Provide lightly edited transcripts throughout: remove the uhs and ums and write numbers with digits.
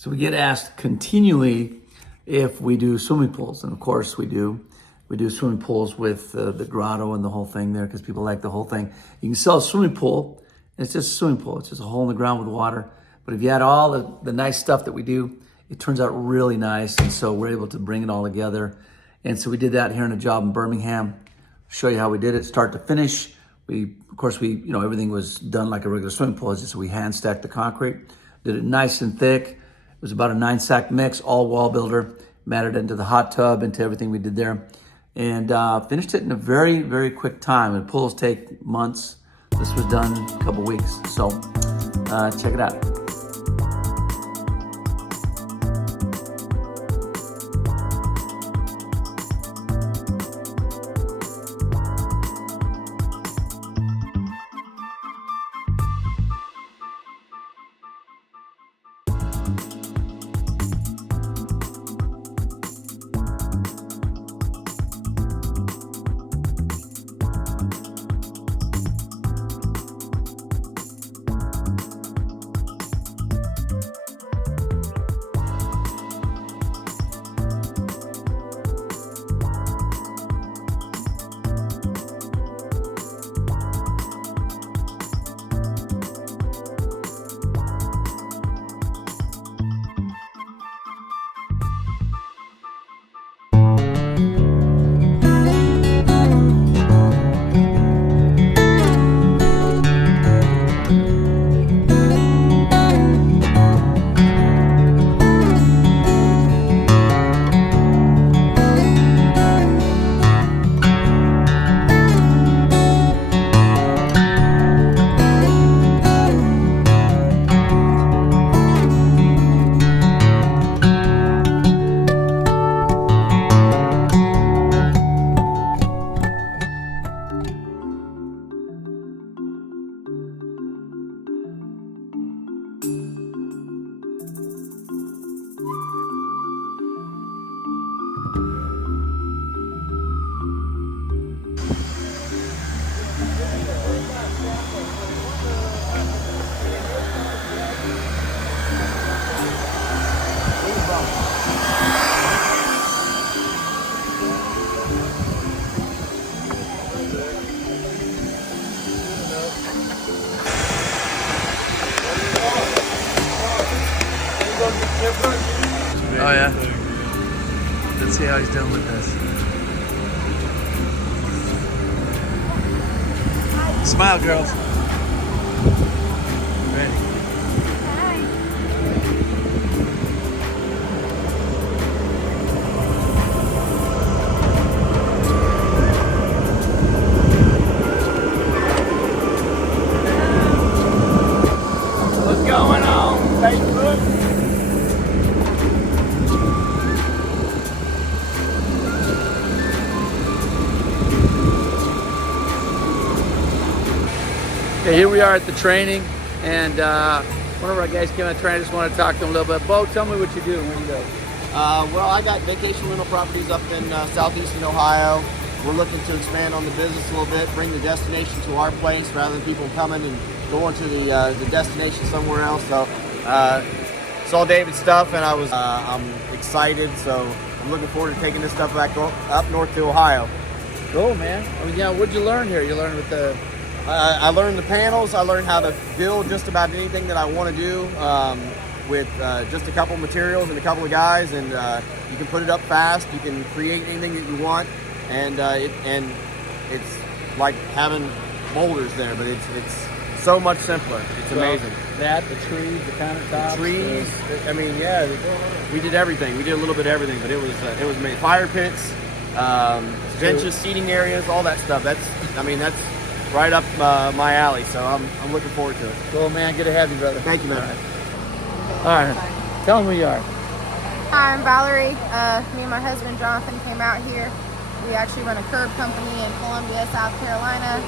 So we get asked continually if we do swimming pools, and of course we do. We do swimming pools with the grotto and the whole thing there because people like the whole thing. You can sell a swimming pool, and it's just a swimming pool. It's just a hole in the ground with water. But if you add all the nice stuff that we do, it turns out really nice, and so we're able to bring it all together. And so we did that here in a job in Birmingham. Show you how we did it, start to finish. Of course, everything was done like a regular swimming pool. It's just we hand stacked the concrete, did it nice and thick. It was about a 9-sack mix, all wall builder, matted into the hot tub, into everything we did there. And finished it in a very, very quick time. And pools take months. This was done in a couple weeks. So check it out. Oh yeah. Let's see how he's doing with this. Smile, girls. Ready. What's going on, Facebook? Okay, here we are at the training, and one of our guys came out to train. I just want to talk to him a little bit. Bo, tell me what you do and where you go. Well, I got vacation rental properties up in southeastern Ohio. We're looking to expand on the business a little bit, bring the destination to our place rather than people coming and going to the destination somewhere else. So saw David's stuff, and I'm excited. So I'm looking forward to taking this stuff back up north to Ohio. Cool, man. I mean, yeah, what'd you learn here? You learned with the... I learned the panels. I learned how to build just about anything that I want to do with just a couple materials and a couple of guys, and you can put it up fast. You can create anything that you want, and it's like having boulders there, but it's so much simpler. It's amazing. That, the trees, the countertops, the trees. I mean, yeah, we did everything. We did a little bit of everything, but it was made. Fire pits, benches, seating areas, all that stuff. That's right up my alley, so I'm looking forward to it. Cool, man. Good to have you, brother. Thank you, man. All right. Tell them who you are. Hi, I'm Valerie. Me and my husband Jonathan came out here. We actually run a curb company in Columbia, South Carolina.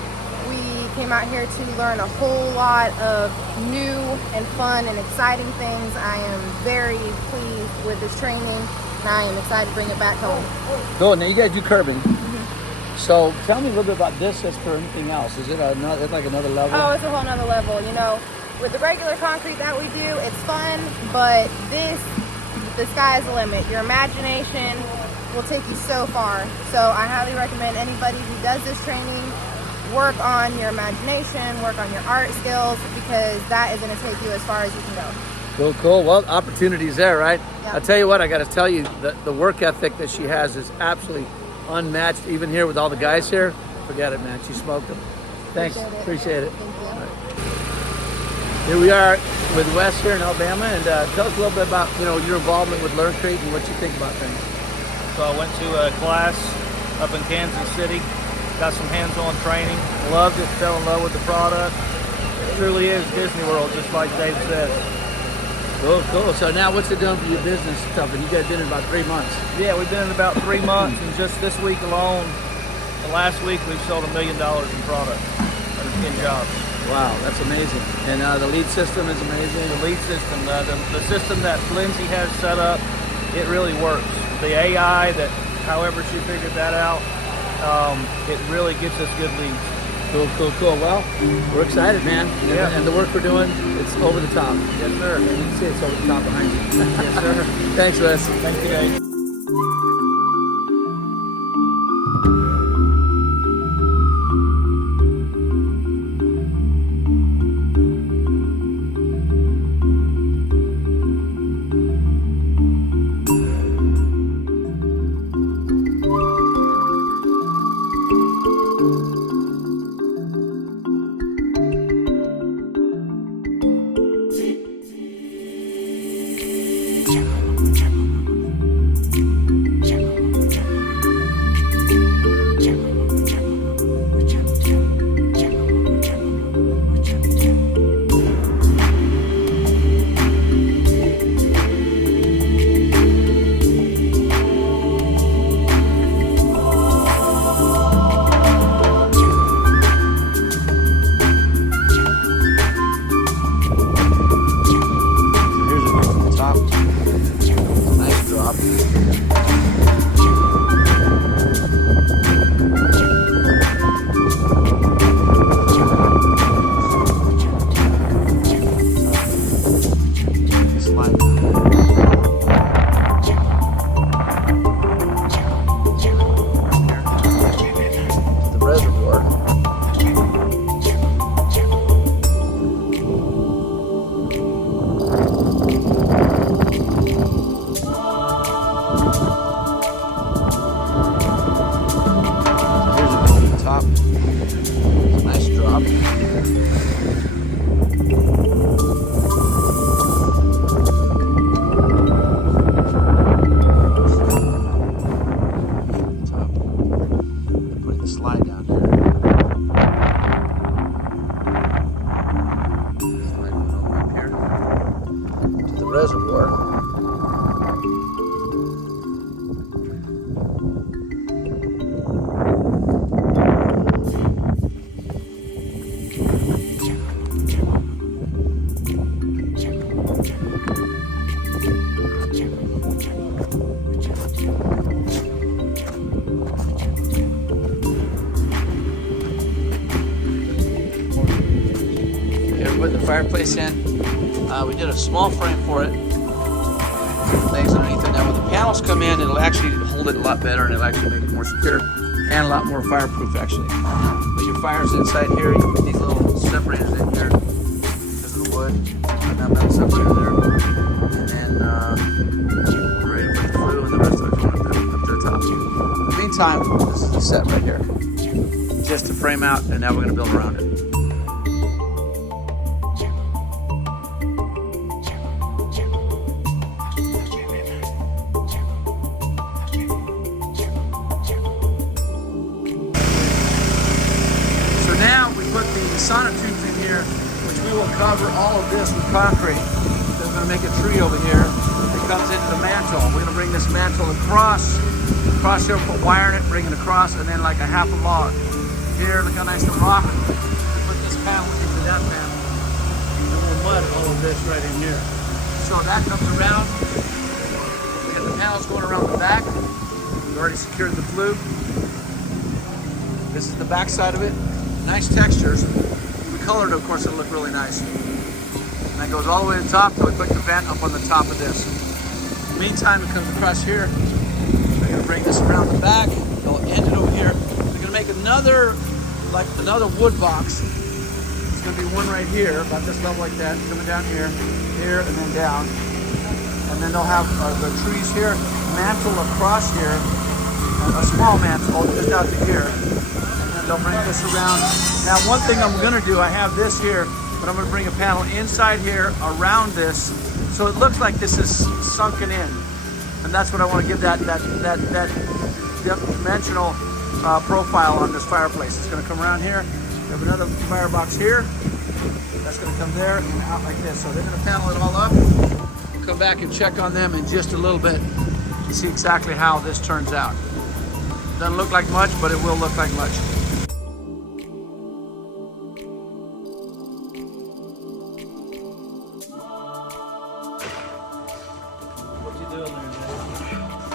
We came out here to learn a whole lot of new and fun and exciting things. I am very pleased with this training, and I am excited to bring it back home. Cool. Now you guys do curbing. So tell me a little bit about this as for anything else. Is it like another level? Oh, it's a whole nother level. You know, With the regular concrete that we do, it's fun, but the sky's the limit. Your imagination will take you so far. So I highly recommend anybody who does this training work on your imagination, work on your art skills, because that is going to take you as far as you can go. Cool, cool. Well, opportunity's there, right? Yeah. I'll tell you what, I got to tell you, the work ethic that she has is absolutely unmatched. Even here with all the guys here, forget it, man. She smoked them. Thanks. Appreciate it. Thank you. Here we are with Wes here in Alabama, and tell us a little bit about your involvement with Lurcnrete and what you think about things. So I went to a class up in Kansas City, got some hands-on training, loved it, fell in love with the product. It truly is Disney World, just like Dave said. Cool, cool. So now what's it done for your business stuff? And you guys been in about 3 months. Yeah, we've been in about 3 months, and just this week alone, the last week we've sold $1 million in product in jobs. Wow, that's amazing. And the lead system is amazing. The lead system, the system that Lindsay has set up, it really works. The AI, that however she figured that out, it really gives us good leads. Cool, cool, cool. Well, we're excited, man. Yeah. And the work we're doing, it's over the top. Yes, sir. You can see it's over the top behind you. Yes, sir. Thanks, Wes. Thank you, Dave. reservoir. Put the fireplace in. We did a small frame for it. Things underneath it. Now when the panels come in, it'll actually hold it a lot better and it'll actually make it more secure and a lot more fireproof actually. But your fire's inside here. You put these little separators in here because of the wood. Put that metal separator there. And then we're ready to put the flue and the rest of it going up to the top. In the meantime, this is the set right here. Just to frame out, and now we're going to build around it. Sonotubes in here, which we will cover all of this with concrete. So we're going to make a tree over here that comes into the mantle. We're going to bring this mantle across here, put wire in it, bring it across, and then like a half a log. Here, look how nice the rock. Put this panel into that panel. And we'll mud all of this right in here. So that comes around. We got the panels going around the back. We've already secured the flue. This is the back side of it. Nice textures. If we color it, of course, it'll look really nice. that goes all the way to the top, so we put the vent up on the top of this. Meantime, it comes across here. We're gonna bring this around the back. They'll end it over here. We're gonna make another wood box. It's gonna be one right here, about this level like that, coming down here, here, and then down. And then they'll have the trees here, mantle across here, a small mantle just out to here. And then they'll bring this around. Now, one thing I'm gonna do, I have this here, but I'm gonna bring a panel inside here around this, so it looks like this is sunken in. And that's what I want to give that dimensional profile on this fireplace. It's going to come around here. We have another firebox here. That's going to come there and out like this. So they're going to panel it all up. We'll come back and check on them in just a little bit to see exactly how this turns out. Doesn't look like much, but it will look like much.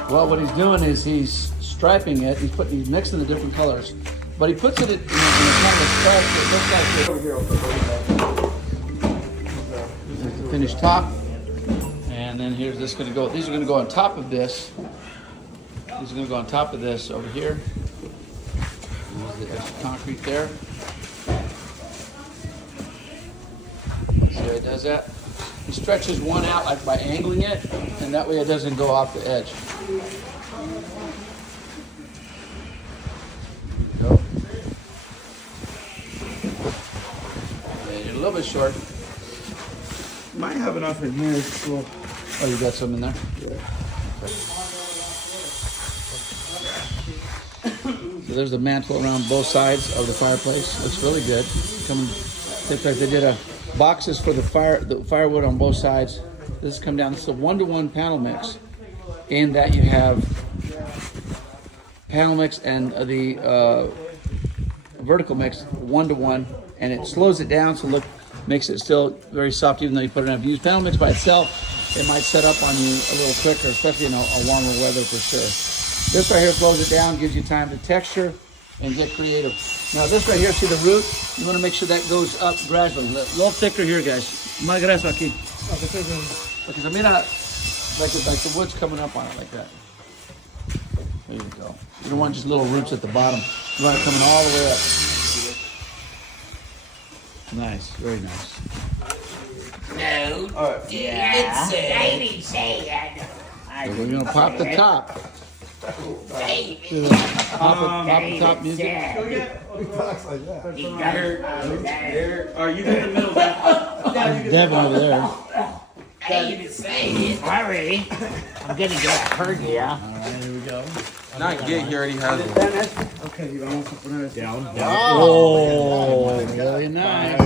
Well, what he's doing is he's striping it. He's mixing the different colors, but he puts it in a kind of stripe that looks like the finished top. And then here's this going to go. These are going to go on top of this. These are going to go on top of this over here. There's the extra concrete there. See how he does that? He stretches one out like by angling it, and that way it doesn't go off the edge. There you go. Yeah, you're a little bit short. Might have enough in here. It's cool. Oh, you got some in there? Yeah. So there's the mantle around both sides of the fireplace. Looks really good. Looks like they did boxes for the firewood on both sides. This come down. This is a 1-to-1 panel mix, in that you have panel mix and the vertical mix 1-to-1, and it slows it down, so makes it still very soft even though you put it in. If you use panel mix by itself, it might set up on you a little quicker, especially in a warmer weather for sure. This right here slows it down, gives you time to texture and get creative. Now this right here, see the root? You want to make sure that goes up gradually. A little thicker here, guys. Más grueso aquí. Porque se mira like the wood's coming up on it like that. There you go. You don't want just little roots at the bottom. You want it coming all the way up. Nice, very nice. No, David said. So we're gonna pop the top. Pop the top music. He talks like that. Are you in the middle? Devin over there. David said. Hurry. I'm gonna get heard you. All right, here we go. Not get, he already has it. Okay, vamos a poner esto. Oh, really nice.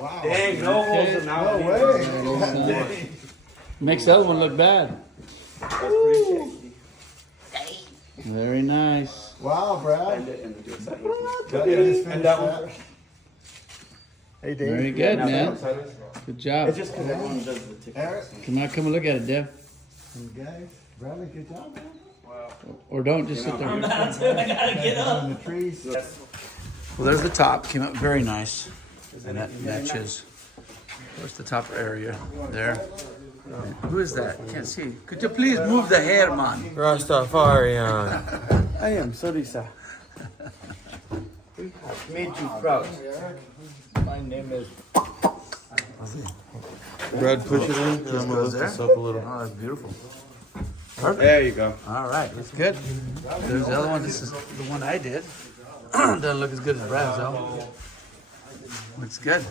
Wow. Dang, no holes in that one. No way. Makes the other one look bad. Very nice. Wow, Brad. And that one. Hey, Dave. Very good, man. Good job. It's just because everyone does the ticket. Eric. Come on, come and look at it, Dev. And guys, Bradley, good job, man. Or don't, just sit there. I gotta get up. And the trees. Well, there's the top. Came out very nice. And that matches. Where's the top area? There. Who is that? Can't see. Could you please move the hair, man? Rastafarian. I am Sorisa. Made you proud. My name is. Brad, push it in. And I'm gonna lift this up a little. Oh, that's beautiful. There you go. All right, that's good. There's the other one. This is the one I did. Doesn't look as good as Brad's though. Looks good.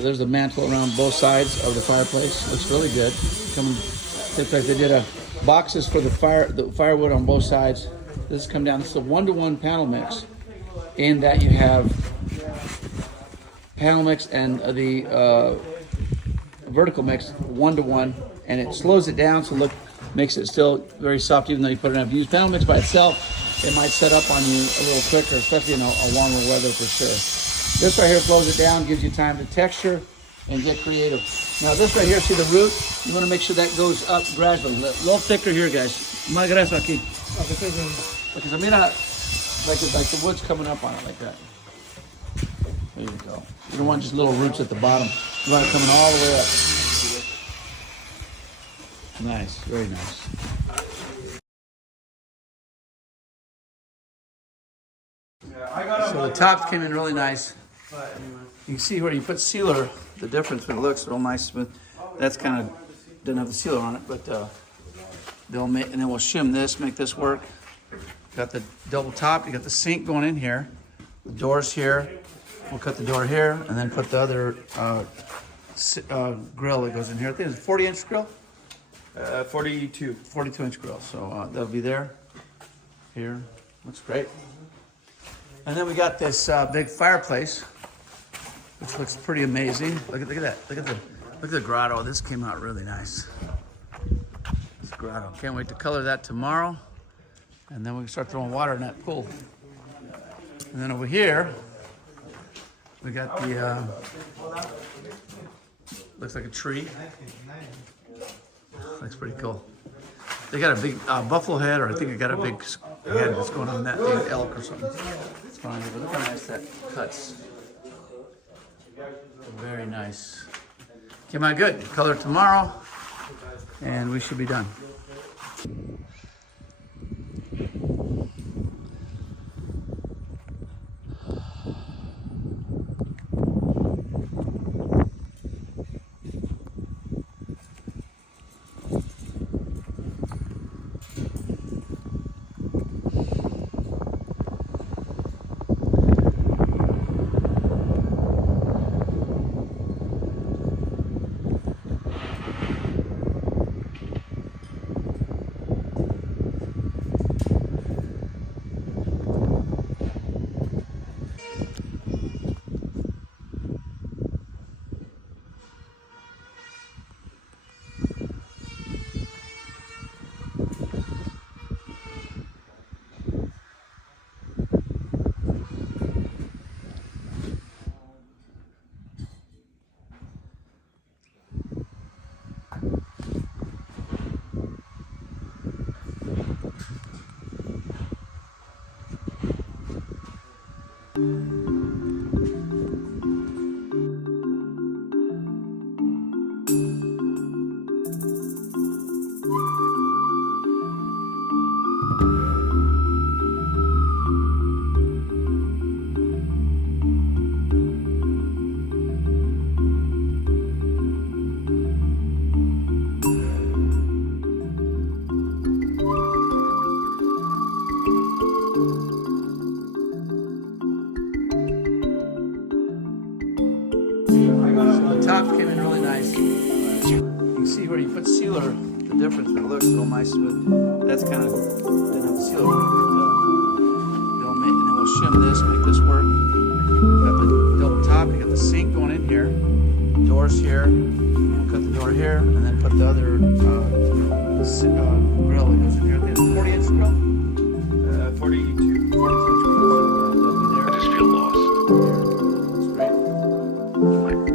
So there's the mantle around both sides of the fireplace. Looks really good. Looks like they did a boxes for the firewood on both sides. This has come down. This is a 1-to-1 panel mix, in that you have panel mix and the vertical mix 1-to-1, and it slows it down. So look, makes it still very soft, even though you put enough use. Panel mix by itself, it might set up on you a little quicker, especially in a warmer weather for sure. This right here slows it down, gives you time to texture and get creative. Now this right here, see the root? You want to make sure that goes up gradually. A little thicker here, guys. Más grueso aquí. Because mira, like the wood's coming up on it like that. There you go. You don't want just little roots at the bottom. You want it coming all the way up. Nice, very nice. So the tops came in really nice. You can see where you put sealer, the difference when it looks real nice smooth. That's kind of didn't have the sealer on it, but they'll make, and then we'll shim this, make this work. Got the double top. You got the sink going in here. The doors here. We'll cut the door here, and then put the other grill that goes in here. I think it's a 40-inch grill. 42. 42-inch grill. So that'll be there. Here. Looks great. And then we got this big fireplace, which looks pretty amazing. Look at that. Look at the grotto. This came out really nice. This grotto. Can't wait to color that tomorrow. And then we can start throwing water in that pool. And then over here, we got the, looks like a tree. Looks pretty cool. They got a big buffalo head, or I think they got a big head that's going on that big elk or something. It's fine, but look how nice that cuts. Very nice. Came out good. Color tomorrow, and we should be done. Top came in really nice. You can see where you put sealer, the difference when it looks real nice smooth. That's kind of didn't have the sealer on it, but they'll make, and then we'll shim this, make this work. Got the double top. You got the sink going in here. Doors here. We'll cut the door here, and then put the other grill that goes in here. I think it's a 40-inch grill. 42. 42-inch grill. I just feel lost.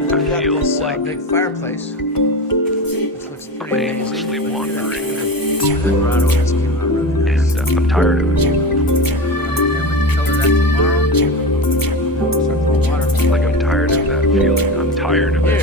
Got this big fireplace, which looks pretty amazing. Aimlessly wandering, Colorado, this came out really nice. and I'm tired of it. Can't wait to color that tomorrow. Start throwing water. Like I'm tired of that feeling. I'm tired of it.